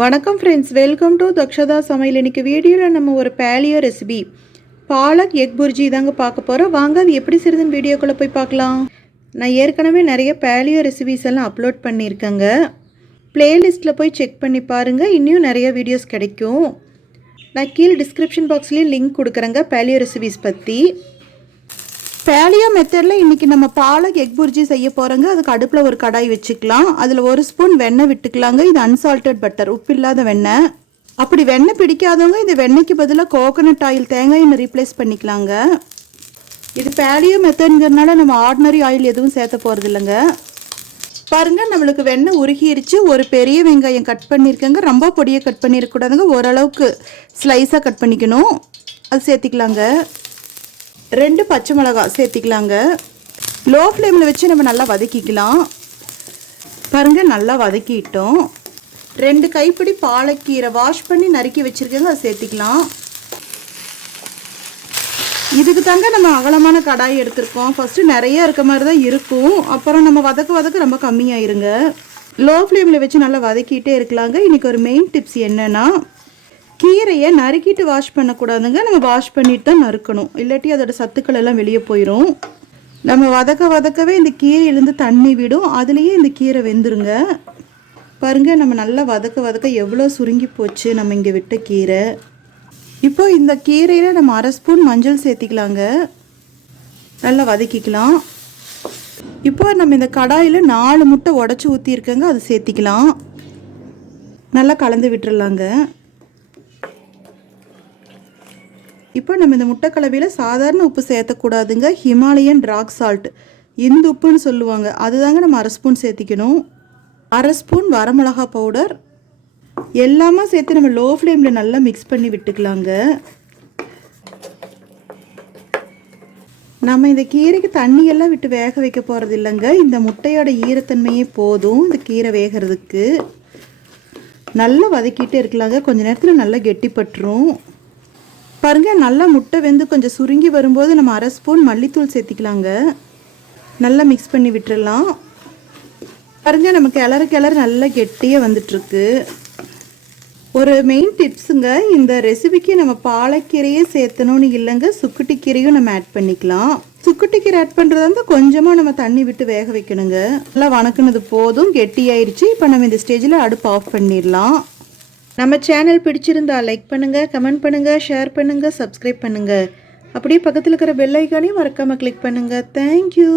வணக்கம் friends, welcome to Dakshata சமையல். இன்றைக்கி வீடியோவில் நம்ம ஒரு paleo recipe palak egg bhurji தாங்க பார்க்க போகிறோம். வாங்க அது எப்படி செய்யுதுன்னு வீடியோக்குள்ளே போய் பார்க்கலாம். நான் ஏற்கனவே நிறைய பேலியோ ரெசிபிஸ் எல்லாம் அப்லோட் பண்ணியிருக்கேங்க. ப்ளேலிஸ்ட்டில் போய் செக் பண்ணி பாருங்கள், இன்னும் நிறைய வீடியோஸ் கிடைக்கும். நான் கீழே டிஸ்கிரிப்ஷன் பாக்ஸ்லேயும் லிங்க் கொடுக்குறேங்க பேலியோ ரெசிபிஸ் பற்றி. பேலியோ மெத்தடில் இன்றைக்கி நம்ம பாலக் எக் புர்ஜி செய்ய போகிறோங்க. அதுக்கு அடுப்பில் ஒரு கடாய் வச்சுக்கலாம். அதில் 1 ஸ்பூன் வெண்ணெய் விட்டுக்கலாங்க. இது அன்சால்டட் பட்டர், உப்பு இல்லாத வெண்ணெய். அப்படி வெண்ணெய் பிடிக்காதவங்க இந்த வெண்ணெய்க்கு பதிலாக கோகோனட் ஆயில், தேங்காய் எண்ணெய் ரீப்ளேஸ் பண்ணிக்கலாங்க. இது பேலியோ மெத்தட்ங்கிறதுனால நம்ம ஆர்டினரி ஆயில் எதுவும் சேர்த்த போகிறது இல்லைங்க. பாருங்கள், நம்மளுக்கு வெண்ணெய் உருகிருச்சு. ஒரு பெரிய வெங்காயம் கட் பண்ணியிருக்கேங்க. ரொம்ப பொடியை கட் பண்ணியிருக்கக்கூடாதுங்க, ஓரளவுக்கு ஸ்லைஸாக கட் பண்ணிக்கணும். அது சேர்த்திக்கலாங்க. 2 பச்சை மிளகாய் சேர்த்திக்கலாங்க. லோ ஃப்ளேமில் வச்சு நம்ம நல்லா வதக்கிக்கலாம். பாருங்கள், நல்லா வதக்கிட்டோம். 2 கைப்பிடி பாலக்கீரை வாஷ் பண்ணி நறுக்கி வச்சுருக்கேங்க, அதை சேர்த்திக்கலாம். இதுக்கு தாங்க நம்ம அகலமான கடாய் எடுத்திருக்கோம். ஃபஸ்ட்டு நிறைய இருக்க மாதிரி தான் இருக்கும், அப்புறம் நம்ம வதக்க ரொம்ப கம்மியாயிருங்க. லோ ஃப்ளேமில் வச்சு நல்லா வதக்கிட்டே இருக்கலாங்க. இன்றைக்கி ஒரு மெயின் டிப்ஸ் என்னென்னா, கீரையை நறுக்கிட்டு வாஷ் பண்ணக்கூடாதுங்க. நம்ம வாஷ் பண்ணிட்டு தான் நறுக்கணும், இல்லாட்டி அதோட சத்துக்கள் எல்லாம் வெளியே போயிடும். நம்ம வதக்கவே இந்த கீரையிலேருந்து தண்ணி விடும், அதுலேயே இந்த கீரை வெந்துருங்க. பாருங்கள், நம்ம நல்லா வதக்க எவ்வளோ சுருங்கி போச்சு நம்ம இங்கே விட்ட கீரை. இப்போ இந்த கீரையில் நம்ம 1/2 ஸ்பூன் மஞ்சள் சேர்த்திக்கலாங்க. நல்லா வதக்கிக்கலாம். இப்போ நம்ம இந்த கடாயில் 4 முட்டை உடச்சி ஊற்றிருக்கேங்க, அது சேர்த்திக்கலாம். நல்லா கலந்து விட்டுறலாங்க. இப்போ நம்ம இந்த முட்டை கலவையில் சாதாரண உப்பு சேர்த்தக்கூடாதுங்க. ஹிமாலயன் ராக் சால்ட், இந்த உப்புன்னு சொல்லுவாங்க, அதுதாங்க நம்ம 1/2 ஸ்பூன் சேர்த்திக்கணும். 1/2 ஸ்பூன் வரமிளகா பவுடர் எல்லாமே சேர்த்து நம்ம லோ ஃப்ளேமில் நல்லா மிக்ஸ் பண்ணி விட்டுக்கலாங்க. நம்ம இந்த கீரைக்கு தண்ணியெல்லாம் விட்டு வேக வைக்க போகிறது இல்லைங்க. இந்த முட்டையோட ஈரத்தன்மையே போதும் இந்த கீரை வேகிறதுக்கு. நல்லா வதக்கிட்டே இருக்கலாங்க. கொஞ்ச நேரத்தில் நல்லா கெட்டிப்பட்டுரும். பாருங்கள், நல்லா முட்டை வெந்து கொஞ்சம் சுருங்கி வரும்போது நம்ம 1/2 ஸ்பூன் மல்லித்தூள் சேர்த்திக்கலாங்க. நல்லா மிக்ஸ் பண்ணி விட்டுடலாம். பாருங்கள், நம்ம கிளற நல்லா கெட்டியாக வந்துட்டுருக்கு. ஒரு மெயின் டிப்ஸுங்க, இந்த ரெசிபிக்கு நம்ம பாலக்கீரையே சேர்த்தணும்னு இல்லைங்க, சுக்குட்டிக்கீரையும் நம்ம ஆட் பண்ணிக்கலாம். சுக்குட்டிக்கீரை ஆட் பண்ணுறது வந்து கொஞ்சமாக நம்ம தண்ணி விட்டு வேக வைக்கணுங்க. நல்லா வணக்குனது போதும், கெட்டியாயிருச்சு. இப்போ நம்ம இந்த ஸ்டேஜில் அடுப்பு ஆஃப் பண்ணிடலாம். நம்ம சேனல் பிடிச்சிருந்தா லைக் பண்ணுங்கள், கமெண்ட் பண்ணுங்கள், ஷேர் பண்ணுங்கள், சப்ஸ்கிரைப் பண்ணுங்கள். அப்படியே பக்கத்தில் இருக்கிற பெல் ஐக்கானையும் மறக்காமல் கிளிக் பண்ணுங்கள். தேங்க்யூ.